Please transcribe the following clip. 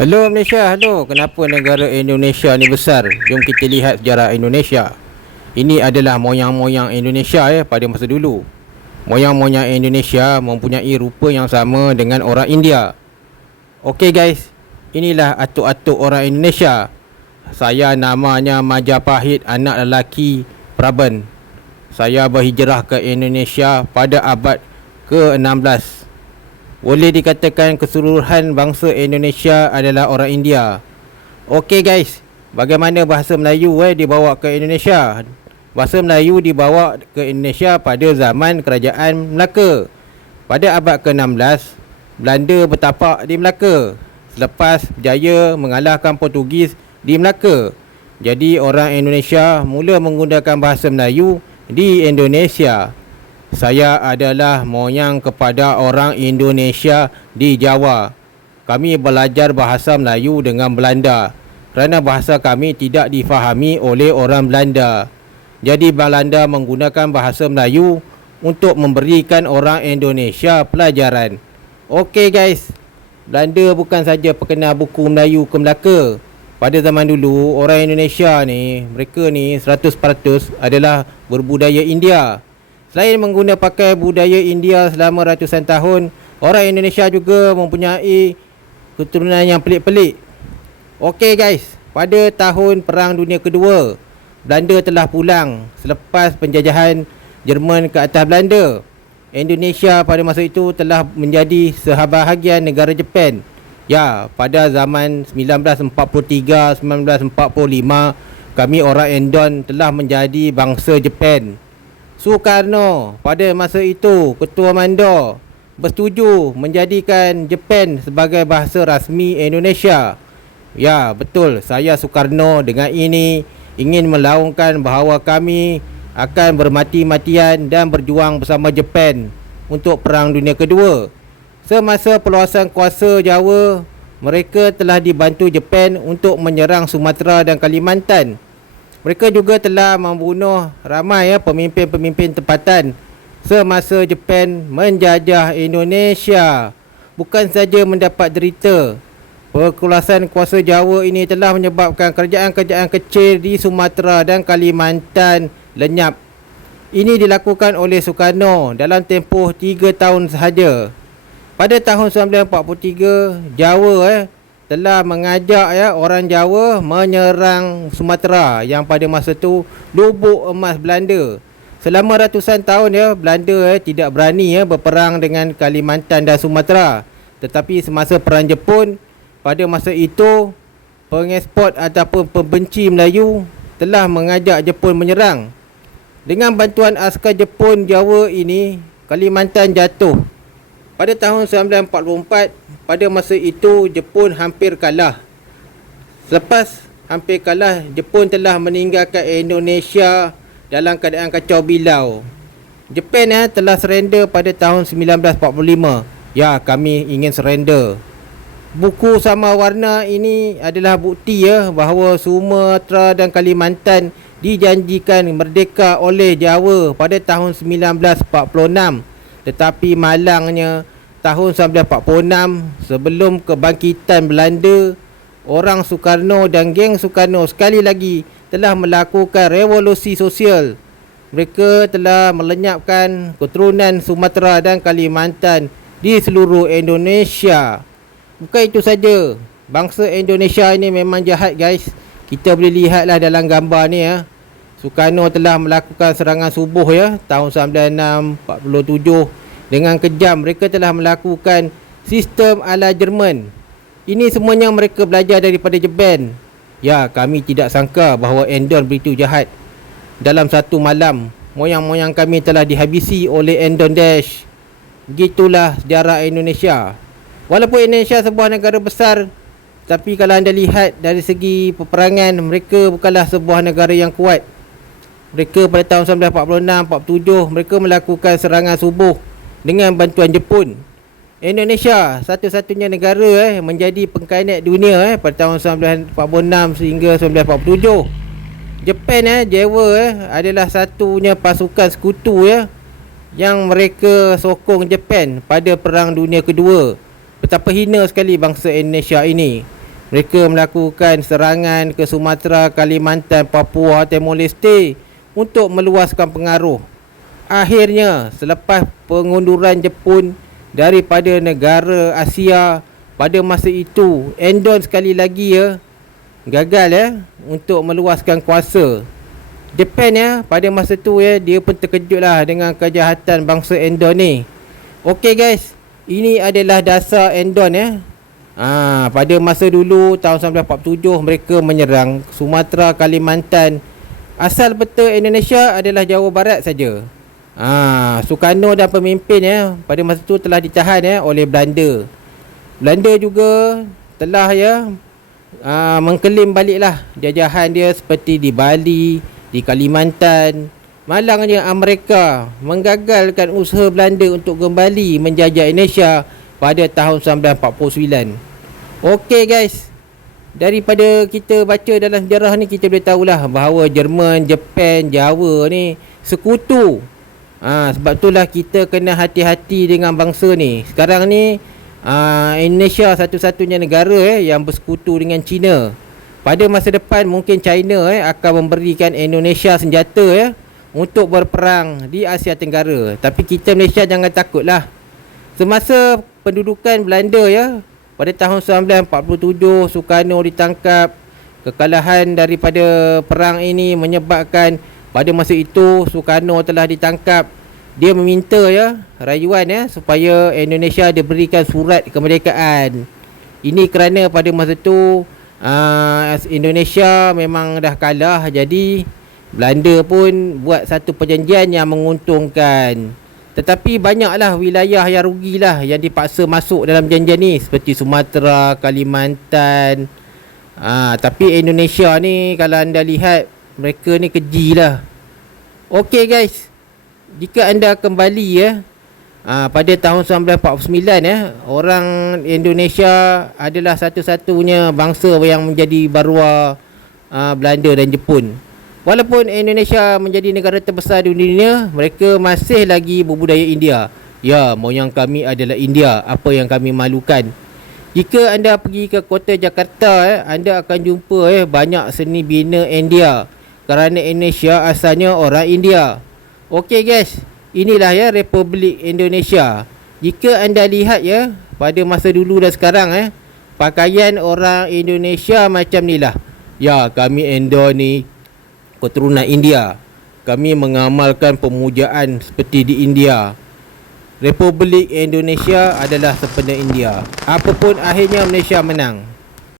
Hello Malaysia, hello. Kenapa negara Indonesia ni besar? Jom kita lihat sejarah Indonesia. Ini adalah moyang-moyang Indonesia pada masa dulu. Moyang-moyang Indonesia mempunyai rupa yang sama dengan orang India. Okey guys, inilah atuk-atuk orang Indonesia. Saya namanya Majapahit, anak lelaki Praban. Saya berhijrah ke Indonesia pada abad ke-16. Boleh dikatakan keseluruhan bangsa Indonesia adalah orang India. Okey guys, bagaimana bahasa Melayu dibawa ke Indonesia? Bahasa Melayu dibawa ke Indonesia pada zaman Kerajaan Melaka. Pada abad ke-16, Belanda bertapak di Melaka selepas berjaya mengalahkan Portugis di Melaka. Jadi orang Indonesia mula menggunakan bahasa Melayu di Indonesia. Saya adalah moyang kepada orang Indonesia di Jawa. Kami belajar bahasa Melayu dengan Belanda kerana bahasa kami tidak difahami oleh orang Belanda. Jadi Belanda menggunakan bahasa Melayu untuk memberikan orang Indonesia pelajaran. Okey guys, Belanda bukan saja perkenal buku Melayu ke Melaka. Pada zaman dulu, orang Indonesia ni, mereka ni 100% adalah berbudaya India. Selain menggunakan pakai budaya India selama ratusan tahun, orang Indonesia juga mempunyai keturunan yang pelik-pelik. Okey guys, pada tahun Perang Dunia Kedua, Belanda telah pulang selepas penjajahan Jerman ke atas Belanda. Indonesia pada masa itu telah menjadi sebahagian negara Jepun. Ya, pada zaman 1943-1945, kami orang Indon telah menjadi bangsa Jepun. Sukarno pada masa itu, Ketua Mando, bersetuju menjadikan Jepun sebagai bahasa rasmi Indonesia. Ya, betul, saya Sukarno dengan ini ingin melaungkan bahawa kami akan bermati-matian dan berjuang bersama Jepun untuk Perang Dunia Kedua. Semasa perluasan kuasa Jawa, mereka telah dibantu Jepun untuk menyerang Sumatera dan Kalimantan. Mereka juga telah membunuh ramai pemimpin-pemimpin tempatan semasa Jepun menjajah Indonesia. Bukan saja mendapat derita, perkulasan kuasa Jawa ini telah menyebabkan kerajaan-kerajaan kecil di Sumatera dan Kalimantan lenyap. Ini dilakukan oleh Sukarno dalam tempoh 3 tahun sahaja. Pada tahun 1943, Jawa telah mengajak orang Jawa menyerang Sumatera yang pada masa itu lubuk emas Belanda. Selama ratusan tahun Belanda tidak berani berperang dengan Kalimantan dan Sumatera. Tetapi semasa Perang Jepun, pada masa itu pengeksport ataupun pembenci Melayu telah mengajak Jepun menyerang. Dengan bantuan askar Jepun, Jawa ini, Kalimantan jatuh. Pada tahun 1944, pada masa itu Jepun hampir kalah. Selepas hampir kalah, Jepun telah meninggalkan Indonesia dalam keadaan kacau bilau. Jepun telah surrender pada tahun 1945. Ya, kami ingin surrender. Buku sama warna ini adalah bukti bahawa Sumatera dan Kalimantan dijanjikan merdeka oleh Jawa pada tahun 1946. Tetapi malangnya, tahun 1946, sebelum kebangkitan Belanda, orang Sukarno dan geng Sukarno sekali lagi telah melakukan revolusi sosial. Mereka telah melenyapkan keturunan Sumatera dan Kalimantan di seluruh Indonesia. Bukan itu saja, bangsa Indonesia ini memang jahat guys. Kita boleh lihatlah dalam gambar ni Sukarno telah melakukan serangan subuh tahun 1947. Dengan kejam, mereka telah melakukan sistem ala Jerman. Ini semuanya mereka belajar daripada Jepun. Ya, kami tidak sangka bahawa Indon begitu jahat. Dalam satu malam, moyang-moyang kami telah dihabisi oleh Indon Dash. Begitulah sejarah Indonesia. Walaupun Indonesia sebuah negara besar, tapi kalau anda lihat dari segi peperangan, mereka bukanlah sebuah negara yang kuat. Mereka pada tahun 1946-47, mereka melakukan serangan subuh dengan bantuan Jepun. Indonesia satu-satunya negara menjadi pengkhianat dunia pada tahun 1946 sehingga 1947. Jepun Jawa adalah satunya pasukan sekutu yang mereka sokong Jepun pada Perang Dunia Kedua. Betapa hina sekali bangsa Indonesia ini. Mereka melakukan serangan ke Sumatera, Kalimantan, Papua, Timor Leste untuk meluaskan pengaruh. Akhirnya, selepas pengunduran Jepun daripada negara Asia pada masa itu, Endon sekali lagi gagal untuk meluaskan kuasa. Japan pada masa tu dia pun terkejutlah dengan kejahatan bangsa Endon ni. Okey guys, ini adalah dasar Endon pada masa dulu tahun 1947 mereka menyerang Sumatera, Kalimantan. Asal peta Indonesia adalah Jawa Barat saja. Sukarno dan pemimpin pada masa itu telah ditahan oleh Belanda. Belanda juga telah mengklaim baliklah jajahan dia seperti di Bali, di Kalimantan. Malangnya Amerika menggagalkan usaha Belanda untuk kembali menjajah Indonesia pada tahun 1949. Okey guys, daripada kita baca dalam sejarah ni, kita boleh tahulah bahawa Jerman, Jepun, Jawa ni sekutu. Sebab itulah kita kena hati-hati dengan bangsa ni. Sekarang ni Indonesia satu-satunya negara yang bersekutu dengan China. Pada masa depan mungkin China akan memberikan Indonesia senjata untuk berperang di Asia Tenggara. Tapi kita Malaysia jangan takutlah. Semasa pendudukan Belanda pada tahun 1947 Sukarno ditangkap. Kekalahan daripada perang ini menyebabkan pada masa itu Sukarno telah ditangkap. Dia meminta rayuan supaya Indonesia diberikan surat kemerdekaan. Ini kerana pada masa itu Indonesia memang dah kalah, jadi Belanda pun buat satu perjanjian yang menguntungkan. Tetapi banyaklah wilayah yang rugilah yang dipaksa masuk dalam perjanjian ni, seperti Sumatera, Kalimantan. Tapi Indonesia ni kalau anda lihat, mereka ni kejilah. Okey guys, jika anda kembali pada tahun 1949 orang Indonesia adalah satu-satunya bangsa yang menjadi baruah Belanda dan Jepun. Walaupun Indonesia menjadi negara terbesar di dunia, mereka masih lagi berbudaya India. Ya, moyang kami adalah India, apa yang kami malukan. Jika anda pergi ke kota Jakarta, anda akan jumpa banyak seni bina India, kerana Indonesia asalnya orang India. Okey guys, inilah Republik Indonesia. Jika anda lihat pada masa dulu dan sekarang pakaian orang Indonesia macam ni lah. Ya, kami Endon ni keturunan India. Kami mengamalkan pemujaan seperti di India. Republik Indonesia adalah sempena India. Apapun akhirnya Malaysia menang.